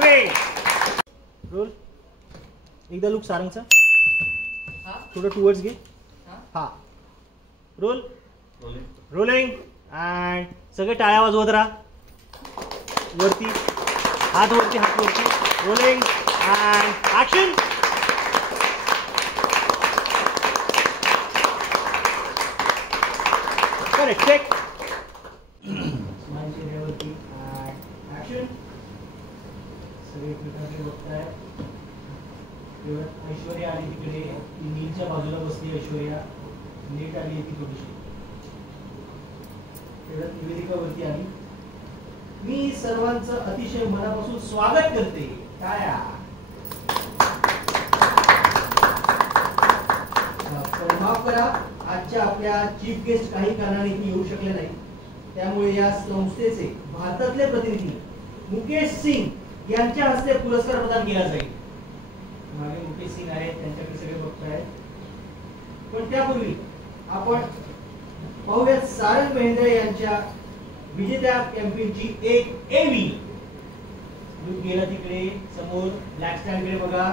Okay roll. एकदा look सारंगचा थोडं टुवर्ड्स घे. हा रोल. रोलिंग अँड सगळे टाळ्या वाजवत राहा. वरती हात वरती हात वरती. Rolling and action. Correct check. Smile चेहऱ्यावरती अँड ॲक्शन. सगळे एकमेकांकडे बघताय. ऐश्वर्या आली तिकडे. ती नीलच्या बाजूला बसली. ऐश्वर्या नीट आली आहे ती थोडीशी. निवेदिका वरती आली. मी सर्वांचं अतिशय मनापासून स्वागत करते. टाळ्या. माफ करा, आजच्या आपल्या चीफ गेस्ट काही कारणाने येऊ शकले नाही. त्यामुळे या संस्थेचे भारतातले प्रतिनिधी मुकेश सिंग यांच्या हस्ते पुरस्कार प्रदान केला जाईल. मागे मुकेश सिंग आहेत, त्यांच्याकडे सगळे बघतायत. पण त्यापूर्वी आपण पाहूयात सारंग महेंद्रे यांच्या विजेत्या कॅम्पेनची एक एव्ही. लुक गेला तिकडे समोर ब्लॅक स्टँडकडे बघा.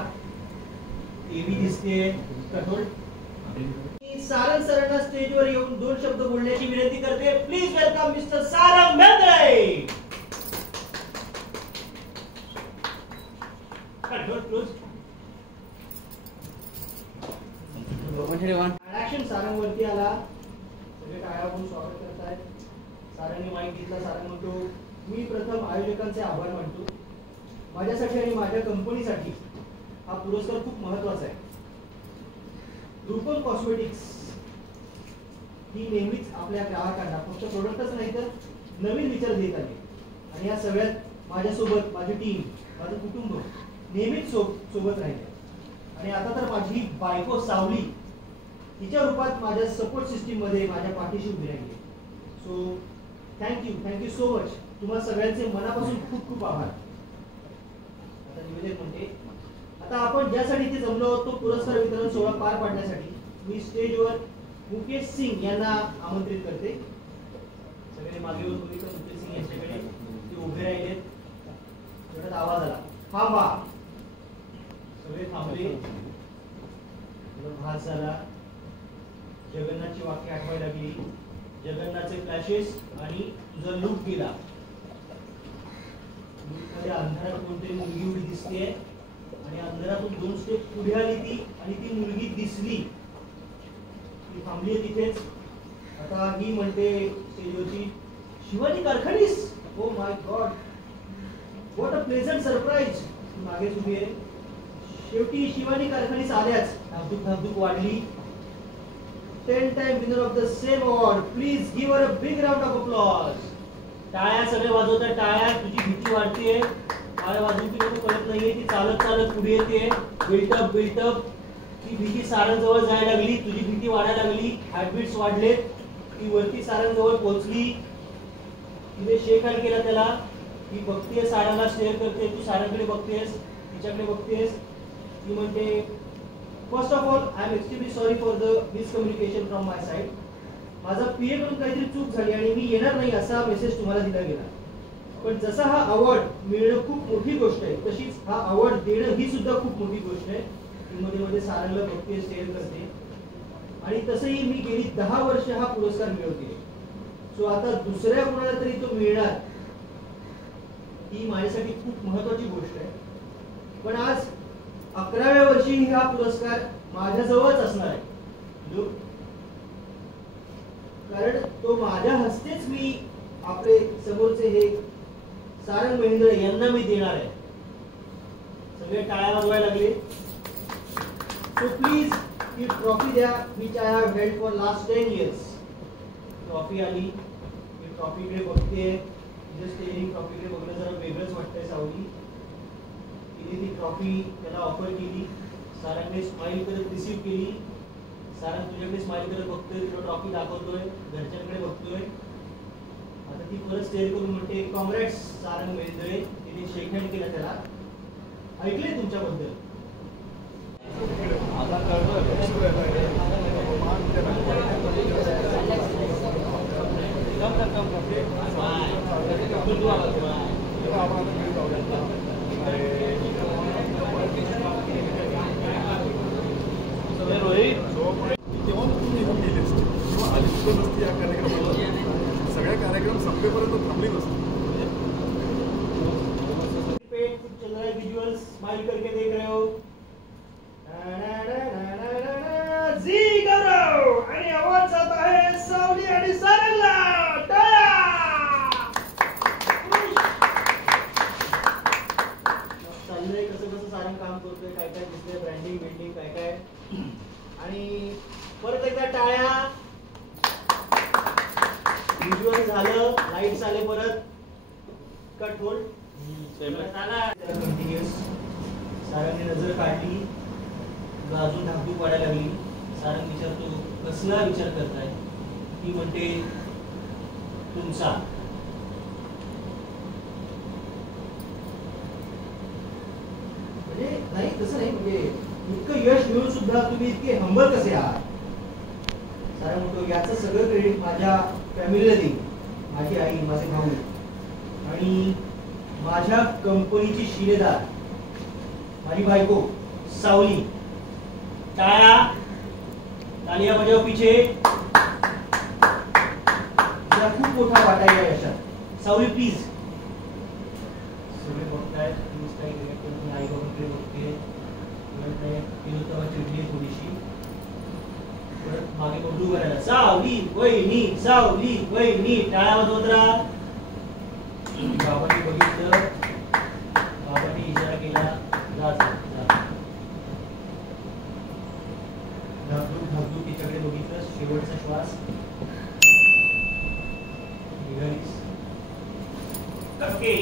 एव्ही दिसते. कंट्रोल. सारंग सरांना स्टेजवर येऊन 2 शब्द बोलण्याची विनंती करते. Please welcome mister Sarang Mahendre. Control close. Action. Sarang वरती आला. सगळे टाळ्या वाजवून स्वागत करतायत. सारंगने माईक घेतला. सारंग म्हणतो, मी प्रथम आयोजकांचे आभार मानतो. माझ्यासाठी आणि माझ्या कंपनीसाठी हा पुरस्कार खूप महत्वाचा आहे. रूपम कॉस्मेटिक्स ही नेहमीच आपल्या ग्राहकांना फक्त प्रोडक्टच नाही तर नवीन विचार देत आली. आणि या सगळ्यात माझ्यासोबत माझी टीम, माझं कुटुंब नेहमीच सोबत राहिले. आणि आता तर माझी बायको सावली तिच्या रूपात माझ्या सपोर्ट सिस्टीम मध्ये माझ्या पाठीशी उभी राहिली. So thank you so much. तुम्हा सगळ्यांचे मनापासून खूप खूप आभार. आता निवेदक म्हणते, आता आपण ज्यासाठी इथे जमलो आहोत तो पुरस्कार वितरण सोहळा पार पाडण्यासाठी मी स्टेजवर मुकेश सिंग यांना आमंत्रित करते. सगळे मागे वर मुकेश सिंग यांच्याकडे ते उभे राहिलेत. थोडाच आवाज आला, थांबा. सगळे थांबले. भास झाला. जगन्नाथची वाक्य आठवायला लागली. जगन्नाथचे फ्लॅशेस आणि तुझा लूक गेला. लूकमध्ये अंधारात कोणतरी मुलगी उभी दिसते आणि अंधारातून 2 स्टेप पुढे आली ती आणि ती मुलगी दिसली. ती थांबली तिथेच. आता ही म्हणते स्टेजवरची, Shivaji Karkhanis. Oh my god, what a pleasant surprise. मागे उभी आहे. शेवटी शिवाजी कारखानीस आल्याच. धाकधूक धाकधूक वाढली. 10 time winner of the same award. Please give her a big round of applause. टाळ्या सगळे वाजवतात. टाळ्या. तुझी भीती वाढतेय. टाळ्या वाजवून ती लोक कळत नाहीये. ती चालत चालत पुढे येते. बिल्टअप. ती भीती सारंग जवळ जायला लागली. तुझी भीती वाढायला लागली. हार्टबीट्स वाढलेत. ती वरती सारंग जवळ पोहोचली. तिने शेक हँड केला त्याला. ती बघतेय सारंगला, शेअर करते. तू सारंगकडे बघतेस, तिच्याकडे बघतेस. ती म्हणते, first of all I am extremely sorry for the miscommunication from my side. माझा पीए कडून काहीतरी चूक झाली आणि मी येणार नाही असा मेसेज तुम्हाला दिला गेला. पण जसा हा अवॉर्ड मिळणं खूप मोठी गोष्ट आहे, तशीच हा अवॉर्ड देणं ही सुद्धा खूप मोठी गोष्ट आहे. ती मध्ये मध्ये सारंगला बघते, शेअर करते. आणि तसंही मी गेली 10 वर्ष हा पुरस्कार मिळवते. सो आता दुसऱ्या कोणाला तरी तो मिळणार ही माझ्यासाठी खूप महत्वाची गोष्ट आहे. पण आज 11व्या वर्षी हा पुरस्कार माझ्याजवळच असणार आहे. कारण तो माझ्या हस्तेच मी आपले समोरचे हे सारंग महेंद्रे यांना मी देणार आहे. सगळे टाळ्या वाजवायला लागले. सो प्लीज ही ट्रॉफी द्या, which I have held for last 10 years. Trophy आली. मी ट्रॉफीकडे बघते. स्टेजिंग ट्रॉफीकडे बघणं जरा वेगळंच वाटतंय सावली. तिने ती ट्रॉफी त्याला ऑफर केली. सारंगने स्माइल करत रिसीव्ह केली. सारंग तुझ्याकडे स्माइल करत बघतोय. तुला ट्रॉफी दाखवतोय. घरच्यांकडे बघतोय. आता ती परत स्टेज करून म्हणते, कॉंग्रॅट्स सारंग महेंद्रे. तिने शेक हँड केला त्याला. ऐकले तुमच्याबद्दल. तेव्हा तू निघून गेलीस किंवा आली सुद्धा नसती या कार्यक्रमाला, सगळे कार्यक्रम संपेपर्यंत थांबली नसती. कुछ चल रहा है विजुअल्स, स्माइल करके देख रहे हो. जी गौरव आणि आवाज जात आहे सावली आणि सारंगला. चाललंय कसं कसं सारंग काम करतोय, काय काय दिसतंय, ब्रँडिंग बिल्डिंग काय काय. आणि परत एकदा टाळ्या. विज्युअल झालं, लाईट्स आले, परत कट होल्ड कंटिन्युअस. सारंगने नजर काढली, अजून धाकधूक वाढायला लागली. सारंग विचारतो, कसला विचार करताय? ती म्हणते, तुमचा. म्हणजे नाही तसं नाही, म्हणजे इतकं यश मिळून सुद्धा तुम्ही इतके हंबल कसे आहात? सारंग म्हणतो, याचं सगळं क्रेडिट माझ्या फॅमिलीला देईन. माझी आई, माझे भाऊ आणि माझ्या कंपनीची शिलेदार माझी बायको सावली. टाळ्या, तालिया बजाव पीछे. तिला खूप मोठा वाटा आहे या यशात. सावली प्लीज. सगळे बघतायत, प्लीज काही रिॲक्ट करून आई बाबांकडे बघते. तिला चिडली थोडीशी. परत मागे बघू करायला, सावली वहिनी, सावली वहिनी. टाळ्या वाजवत राहा. बाबांनी बघितलं, बाबांनी इशारा केला, धाकधूक तिच्याकडे बघितलं. शेवटचा श्वास निघालीस. ओके.